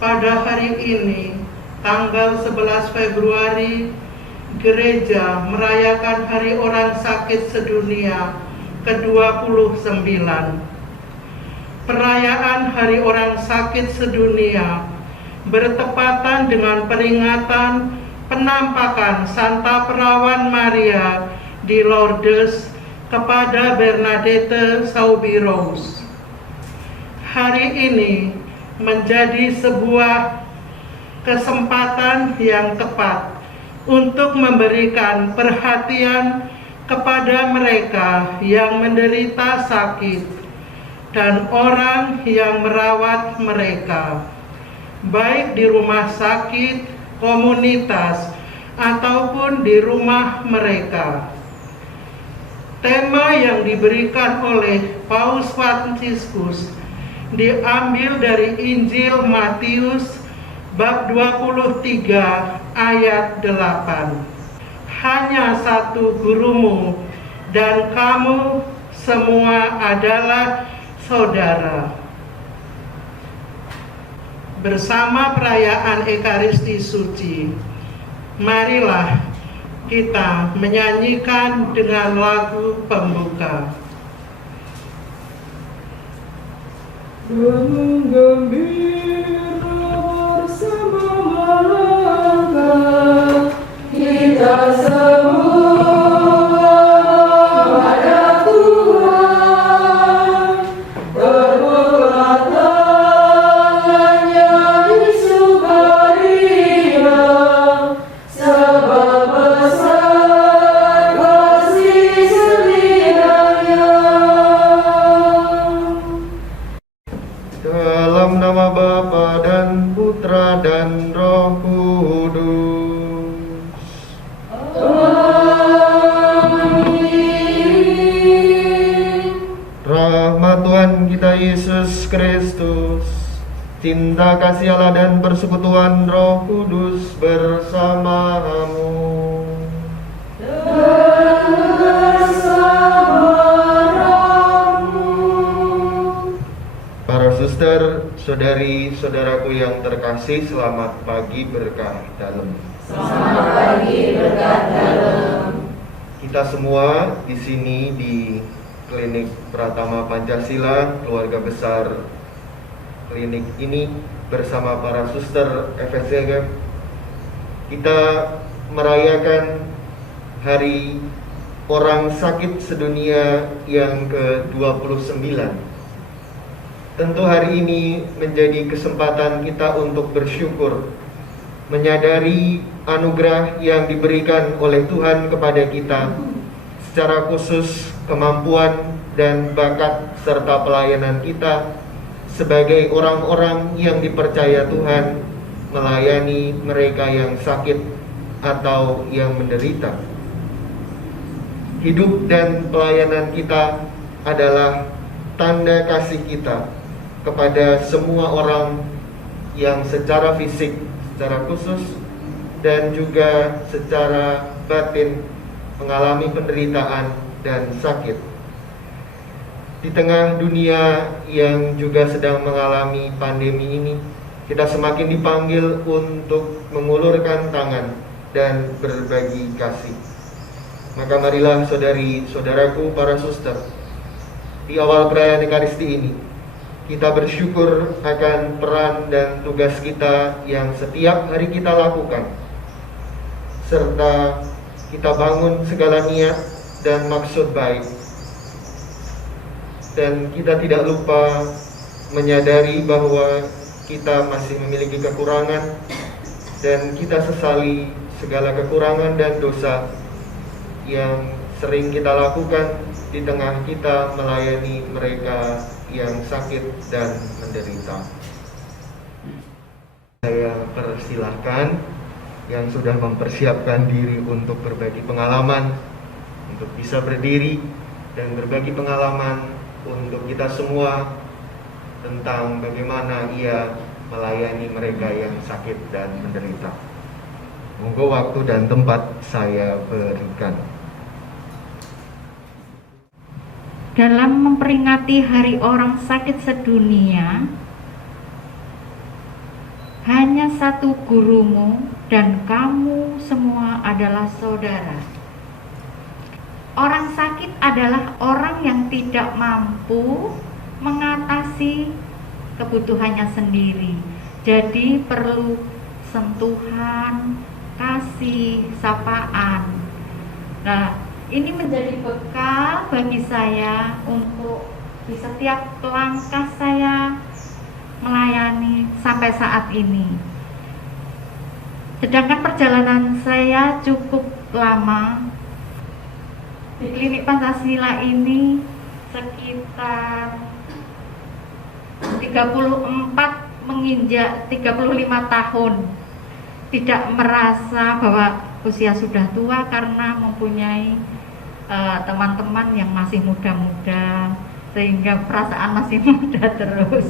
Pada hari ini, tanggal 11 Februari, gereja merayakan Hari Orang Sakit Sedunia ke-29. Perayaan Hari Orang Sakit Sedunia bertepatan dengan peringatan penampakan Santa Perawan Maria di Lourdes kepada Bernadette Soubirous. Hari ini menjadi sebuah kesempatan yang tepat untuk memberikan perhatian kepada mereka yang menderita sakit dan orang yang merawat mereka, baik di rumah sakit, komunitas, ataupun di rumah mereka. Tema yang diberikan oleh Paus Fransiskus diambil dari Injil Matius bab 23 ayat 8. Hanya satu gurumu dan kamu semua adalah saudara. Bersama perayaan Ekaristi Suci, marilah kita menyanyikan dengan lagu pembuka. Dengan gembira bersama melangkah, kita semua pada Tuhan, berbuat tangannya di sukaria, sebab besar kasih setianya. Dalam nama Bapa dan Putra dan Roh Kudus. Amin. Rahmat Tuhan kita Yesus Kristus, cinta kasih Allah dan persekutuan Roh Kudus bersamamu. Para suster, saudari-saudaraku yang terkasih, selamat pagi berkah dalam. Selamat pagi berkat dalam. Kita semua di sini di Klinik Pratama Pancasila, keluarga besar klinik ini bersama para suster FSCG, kita merayakan Hari Orang Sakit Sedunia yang ke-29. Tentu hari ini menjadi kesempatan kita untuk bersyukur, menyadari anugerah yang diberikan oleh Tuhan kepada kita, secara khusus kemampuan dan bakat serta pelayanan kita sebagai orang-orang yang dipercaya Tuhan melayani mereka yang sakit atau yang menderita. Hidup dan pelayanan kita adalah tanda kasih kita kepada semua orang yang secara fisik, secara khusus, dan juga secara batin mengalami penderitaan dan sakit. Di tengah dunia yang juga sedang mengalami pandemi ini, kita semakin dipanggil untuk mengulurkan tangan dan berbagi kasih. Maka marilah saudari-saudaraku para suster, di awal perayaan Ekaristi ini, kita bersyukur akan peran dan tugas kita yang setiap hari kita lakukan, serta kita bangun segala niat dan maksud baik. Dan kita tidak lupa menyadari bahwa kita masih memiliki kekurangan, dan kita sesali segala kekurangan dan dosa yang sering kita lakukan di tengah kita melayani mereka yang sakit dan menderita. Saya persilahkan yang sudah mempersiapkan diri untuk berbagi pengalaman, untuk bisa berdiri dan berbagi pengalaman untuk kita semua tentang bagaimana ia melayani mereka yang sakit dan menderita. Monggo waktu dan tempat saya berikan. Dalam memperingati Hari Orang Sakit Sedunia, hanya satu gurumu dan kamu semua adalah saudara. Orang sakit adalah orang yang tidak mampu mengatasi kebutuhannya sendiri. Jadi perlu sentuhan, kasih, sapaan. Nah, ini menjadi bekal bagi saya untuk di setiap langkah saya melayani sampai saat ini. Sedangkan perjalanan saya cukup lama di klinik Pancasila ini sekitar 34 menginjak 35 tahun. Tidak merasa bahwa usia sudah tua karena mempunyai teman-teman yang masih muda-muda, sehingga perasaan masih muda terus.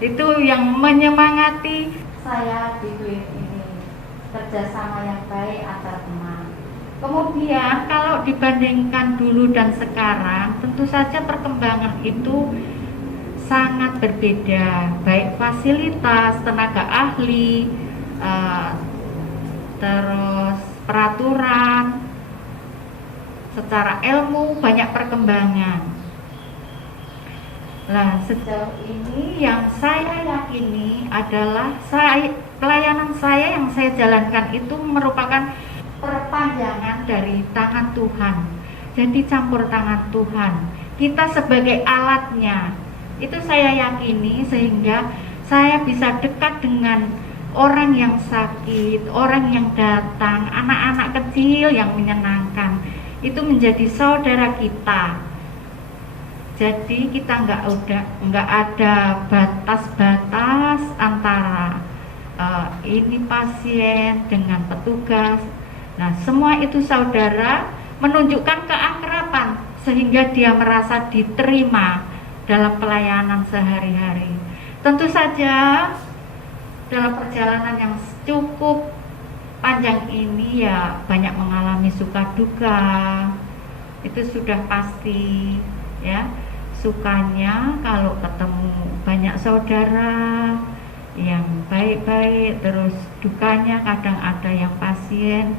Itu yang menyemangati saya di klinik ini, kerjasama yang baik antar teman. Kemudian kalau dibandingkan dulu dan sekarang, tentu saja perkembangan itu sangat berbeda, baik fasilitas, tenaga ahli, terus peraturan, secara ilmu banyak perkembangan. Nah, sejauh ini yang saya yakini adalah pelayanan saya yang saya jalankan itu merupakan perpanjangan dari tangan Tuhan. Jadi campur tangan Tuhan. Kita sebagai alatnya. Itu saya yakini, sehingga saya bisa dekat dengan orang yang sakit, orang yang datang, anak-anak kecil yang menyenangkan. Itu menjadi saudara kita. Jadi kita nggak ada batas-batas antara ini pasien dengan petugas. Nah, semua itu saudara, menunjukkan keakraban sehingga dia merasa diterima dalam pelayanan sehari-hari. Tentu saja dalam perjalanan yang cukup panjang ini ya banyak mengalami suka duka. Itu sudah pasti ya. Sukanya kalau ketemu banyak saudara yang baik-baik, terus dukanya kadang ada yang pasien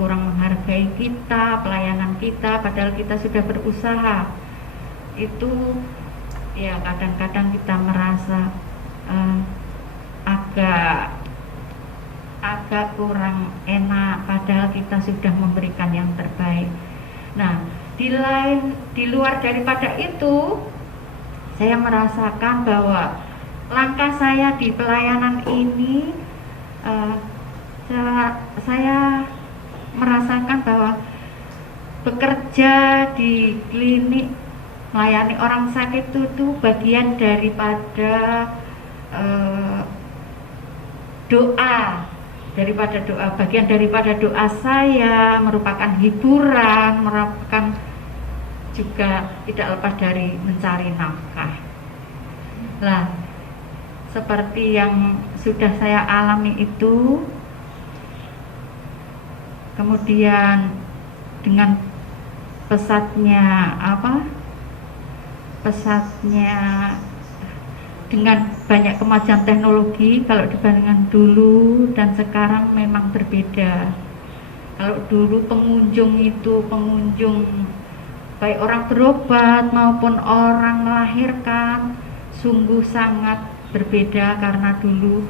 kurang menghargai kita, pelayanan kita, padahal kita sudah berusaha. Itu ya kadang-kadang kita merasa agak kurang enak, padahal kita sudah memberikan yang terbaik. Nah, di luar daripada itu, saya merasakan bahwa langkah saya di pelayanan ini, saya merasakan bahwa bekerja di klinik melayani orang sakit itu bagian daripada bagian daripada doa saya, merupakan hiburan, merupakan juga tidak lepas dari mencari nafkah. Nah, seperti yang sudah saya alami itu, kemudian dengan pesatnya dengan banyak kemajuan teknologi, kalau dibandingkan dulu dan sekarang memang berbeda. Kalau dulu pengunjung baik orang berobat maupun orang melahirkan sungguh sangat berbeda, karena dulu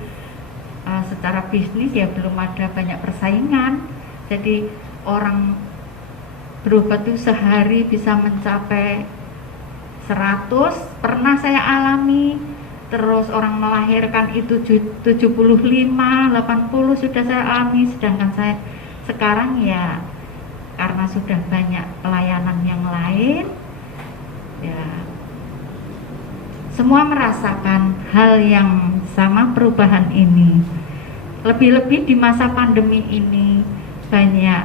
secara bisnis ya belum ada banyak persaingan. Jadi orang berobat itu sehari bisa mencapai 100, pernah saya alami. Terus orang melahirkan itu 75, 80 sudah saya alami. Sedangkan saya sekarang ya karena sudah banyak pelayanan yang lain, ya semua merasakan hal yang sama, perubahan ini. Lebih-lebih di masa pandemi ini banyak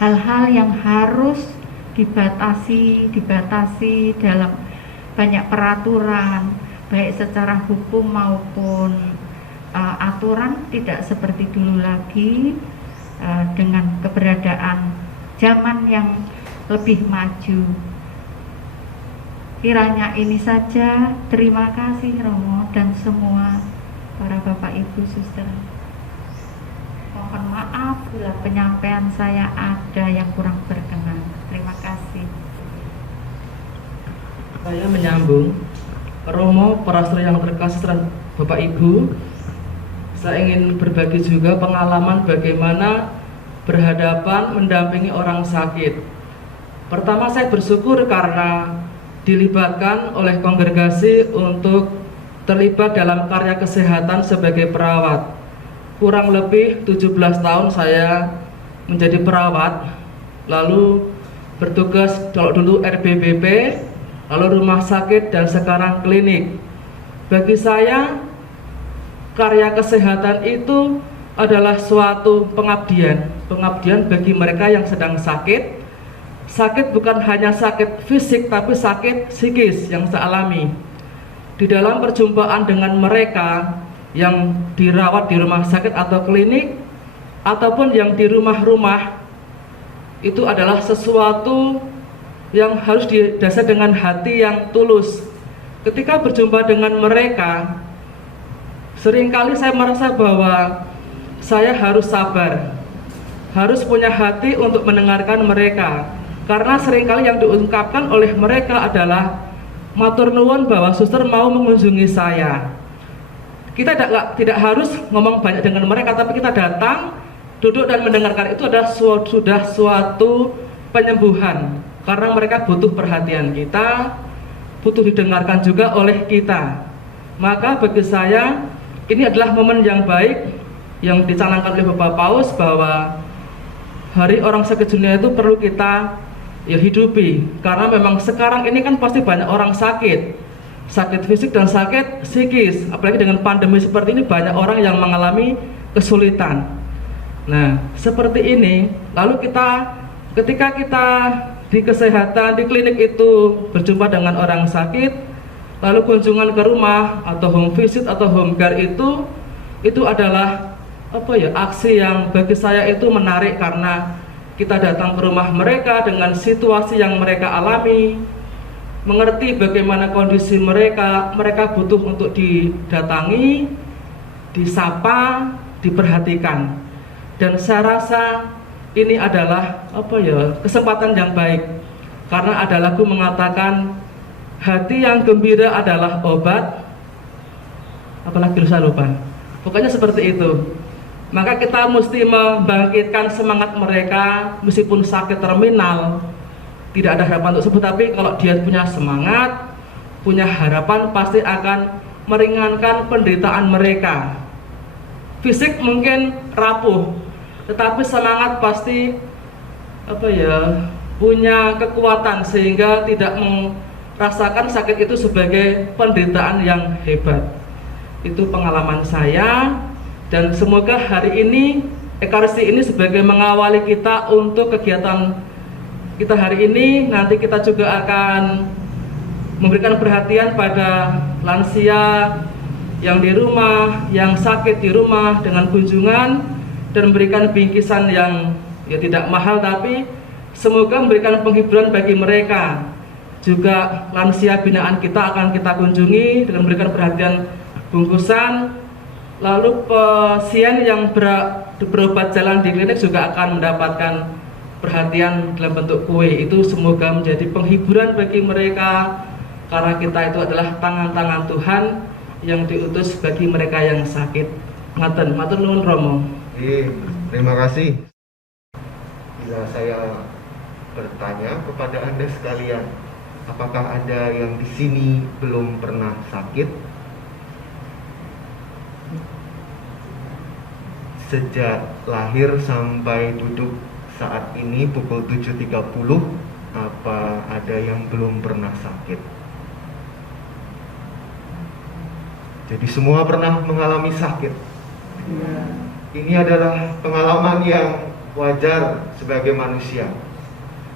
hal-hal yang harus dibatasi dalam banyak peraturan, baik secara hukum maupun aturan tidak seperti dulu lagi. Dengan keberadaan zaman yang lebih maju, Kiranya ini saja. Terima kasih Romo dan semua para Bapak Ibu Suster. Mohon maaf bila penyampaian saya ada yang kurang berkenan. Terima kasih. Saya menyambung, Romo, para saudara yang terkasih dan Bapak Ibu, saya ingin berbagi juga pengalaman bagaimana berhadapan mendampingi orang sakit. Pertama, saya bersyukur karena dilibatkan oleh kongregasi untuk terlibat dalam karya kesehatan sebagai perawat. Kurang lebih 17 tahun saya menjadi perawat, lalu bertugas kalau dulu RBBP, lalu rumah sakit, dan sekarang klinik. Bagi saya, karya kesehatan itu adalah suatu pengabdian bagi mereka yang sedang sakit. Sakit bukan hanya sakit fisik, tapi sakit psikis yang saya alami. Di dalam perjumpaan dengan mereka yang dirawat di rumah sakit atau klinik, ataupun yang di rumah-rumah, itu adalah sesuatu yang harus didasar dengan hati yang tulus. Ketika berjumpa dengan mereka, seringkali saya merasa bahwa saya harus sabar, harus punya hati untuk mendengarkan mereka. Karena seringkali yang diungkapkan oleh mereka adalah matur nuwun bahwa suster mau mengunjungi saya. Kita tidak harus ngomong banyak dengan mereka, tapi kita datang, duduk dan mendengarkan. Itu adalah sudah suatu penyembuhan. Karena mereka butuh perhatian kita, butuh didengarkan juga oleh kita. Maka bagi saya, ini adalah momen yang baik yang dicanangkan oleh Bapak Paus bahwa Hari Orang Sakit Dunia itu perlu kita hidupi. Karena memang sekarang ini kan pasti banyak orang sakit fisik dan sakit psikis. Apalagi dengan pandemi seperti ini, banyak orang yang mengalami kesulitan. Nah, seperti ini, lalu ketika kita di kesehatan, di klinik itu berjumpa dengan orang sakit, lalu kunjungan ke rumah atau home visit atau home care itu adalah aksi yang bagi saya itu menarik, karena kita datang ke rumah mereka dengan situasi yang mereka alami, mengerti bagaimana kondisi mereka butuh untuk didatangi, disapa, diperhatikan. Dan saya rasa ini adalah kesempatan yang baik, karena ada lagu mengatakan hati yang gembira adalah obat, apalagi saya lupa, pokoknya seperti itu. Maka kita mesti membangkitkan semangat mereka, meskipun sakit terminal, tidak ada harapan untuk sembuh, tapi kalau dia punya semangat, punya harapan, pasti akan meringankan penderitaan mereka. Fisik mungkin rapuh, tetapi semangat pasti punya kekuatan sehingga tidak merasakan sakit itu sebagai penderitaan yang hebat. Itu pengalaman saya, dan semoga hari ini Ekaristi ini sebagai mengawali kita untuk kegiatan kita hari ini. Nanti kita juga akan memberikan perhatian pada lansia yang di rumah, yang sakit di rumah dengan kunjungan, dan memberikan bingkisan yang tidak mahal, tapi semoga memberikan penghiburan bagi mereka. Juga lansia binaan kita akan kita kunjungi dengan memberikan perhatian bungkusan. Lalu pasien yang berobat jalan di klinik juga akan mendapatkan perhatian dalam bentuk kue. Itu semoga menjadi penghiburan bagi mereka, karena kita itu adalah tangan-tangan Tuhan yang diutus bagi mereka yang sakit. Ngaten, matur nuwun Romo. Terima kasih. Bila saya bertanya kepada Anda sekalian, apakah ada yang di sini belum pernah sakit? Sejak lahir sampai duduk saat ini pukul 7.30, apa ada yang belum pernah sakit? Jadi semua pernah mengalami sakit. Ini adalah pengalaman yang wajar sebagai manusia.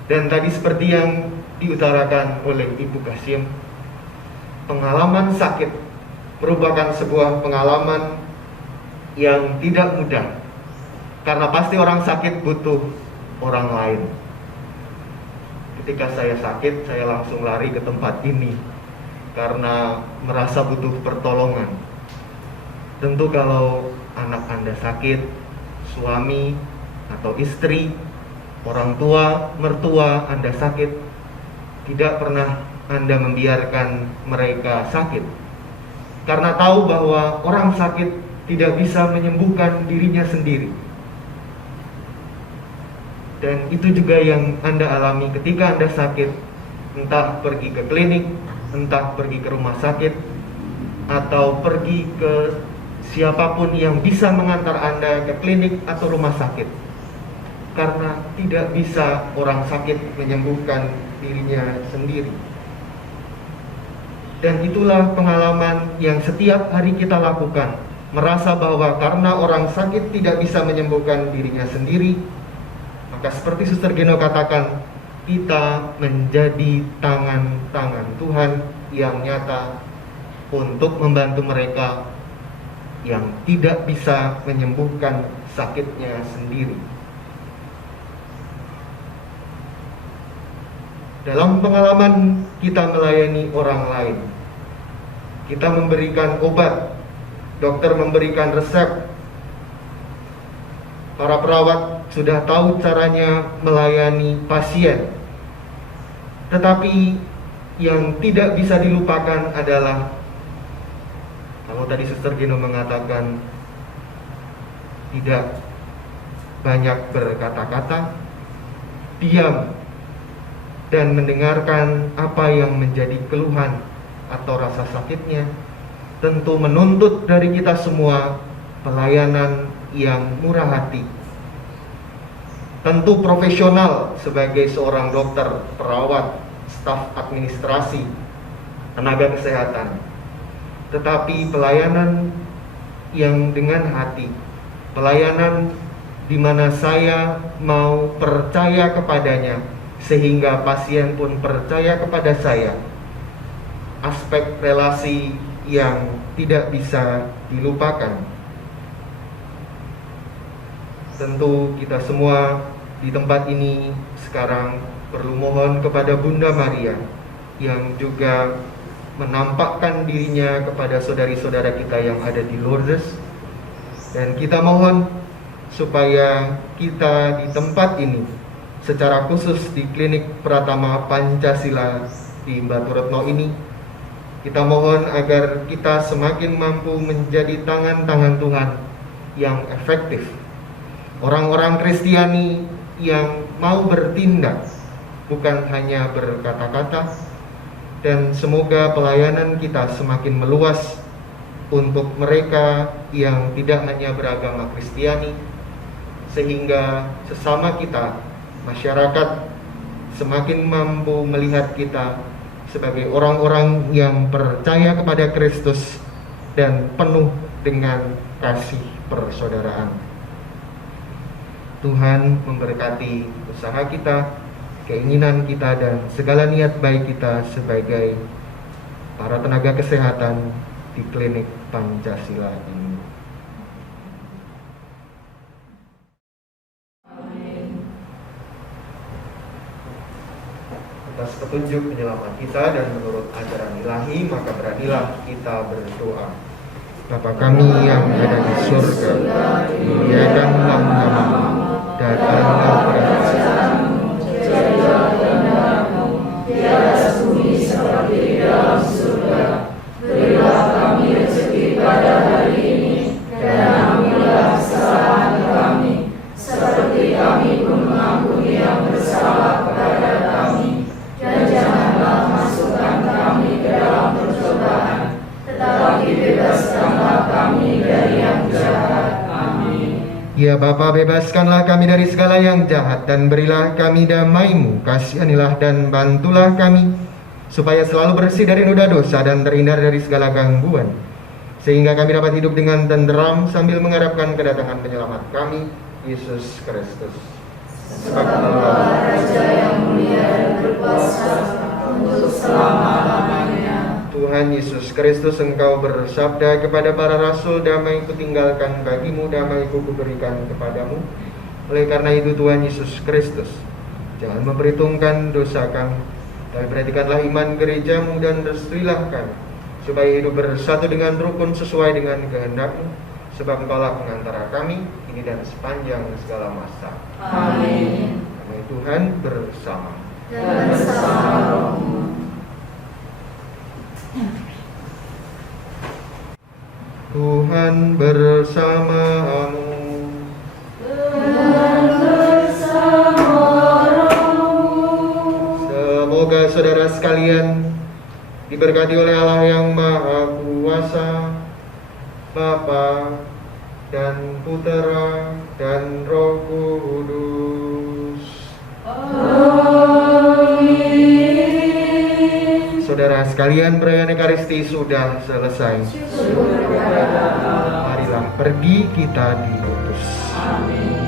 Dan tadi seperti yang diutarakan oleh Ibu Kasim, pengalaman sakit merupakan sebuah pengalaman yang tidak mudah, karena pasti orang sakit butuh orang lain, ketika saya sakit, saya langsung lari ke tempat ini karena merasa butuh pertolongan. Tentu kalau anak Anda sakit, suami atau istri, orang tua, mertua Anda sakit, tidak pernah Anda membiarkan mereka sakit, karena tahu bahwa orang sakit tidak bisa menyembuhkan dirinya sendiri. Dan itu juga yang Anda alami ketika Anda sakit, entah pergi ke klinik, entah pergi ke rumah sakit, atau pergi ke siapapun yang bisa mengantar Anda ke klinik atau rumah sakit. Karena tidak bisa orang sakit menyembuhkan dirinya sendiri. Dan itulah pengalaman yang setiap hari kita lakukan. Merasa bahwa karena orang sakit tidak bisa menyembuhkan dirinya sendiri, maka seperti Suster Geno katakan, kita menjadi tangan-tangan Tuhan yang nyata untuk membantu mereka yang tidak bisa menyembuhkan sakitnya sendiri. Dalam pengalaman kita melayani orang lain, kita memberikan obat, dokter memberikan resep, para perawat sudah tahu caranya melayani pasien. Tetapi yang tidak bisa dilupakan adalah, kalau tadi Suster Geno mengatakan tidak banyak berkata-kata, diam dan mendengarkan apa yang menjadi keluhan atau rasa sakitnya, tentu menuntut dari kita semua pelayanan yang murah hati. Tentu profesional sebagai seorang dokter, perawat, staf administrasi, tenaga kesehatan. Tetapi pelayanan yang dengan hati, pelayanan di mana saya mau percaya kepadanya sehingga pasien pun percaya kepada saya. Aspek relasi yang tidak bisa dilupakan. Tentu kita semua di tempat ini sekarang perlu mohon kepada Bunda Maria yang juga menampakkan dirinya kepada saudari-saudara kita yang ada di Lourdes. Dan kita mohon supaya kita di tempat ini, secara khusus di Klinik Pratama Pancasila di Batu Retno ini, kita mohon agar kita semakin mampu menjadi tangan-tangan Tuhan yang efektif. Orang-orang Kristiani yang mau bertindak, bukan hanya berkata-kata. Dan semoga pelayanan kita semakin meluas untuk mereka yang tidak hanya beragama Kristiani, sehingga sesama kita, masyarakat, semakin mampu melihat kita sebagai orang-orang yang percaya kepada Kristus dan penuh dengan kasih persaudaraan. Tuhan memberkati usaha kita, keinginan kita, dan segala niat baik kita sebagai para tenaga kesehatan di Klinik Pancasila ini. Atas petunjuk penyelamat kita dan menurut ajaran ilahi, maka beranilah kita berdoa. Bapa kami yang ada di surga, dimuliakanlah namamu, datanglah kerajaanmu, jadilah kehendakmu di atas bumi seperti di dalam surga. Berilah kami rezeki pada hari ini, dan ampunilah kesalahan kami, seperti kami pun mengampuni yang bersalah kepada kami. Dan janganlah masukkan kami ke dalam percobaan, tetapi bebaskanlah kami dari yang jahat. Amin. Ya Bapa, bebaskanlah kami dari segala yang jahat, dan berilah kami damai-Mu. Kasihanilah dan bantulah kami, supaya selalu bersih dari noda dosa dan terhindar dari segala gangguan, sehingga kami dapat hidup dengan tenteram sambil mengharapkan kedatangan penyelamat kami, Yesus Kristus. Sebab Allah Raja yang mulia dan berkuasa untuk selama-lamanya. Tuhan Yesus Kristus, Engkau bersabda kepada para rasul, damai kutinggalkan bagimu, damai ku kuberikan kepadamu. Oleh karena itu Tuhan Yesus Kristus, Jangan memperhitungkan dosa kami, tapi perhatikanlah iman gerejamu dan restuilah kami, supaya hidup bersatu dengan rukun sesuai dengan kehendak-Mu, sebab Engkaulah pengantara kami, kini dan sepanjang segala masa. Amin. Damai Tuhan bersama. Dan bersama rohmu. Tuhan bersamamu. Dan bersama rohmu. Semoga saudara sekalian diberkati oleh Allah yang Maha Kuasa, Bapa dan Putera dan Roh Kudus. Amin. Saudara sekalian, perayaan Ekaristi sudah selesai. Syukur kepada Allah. Marilah pergi kita diutus. Amin.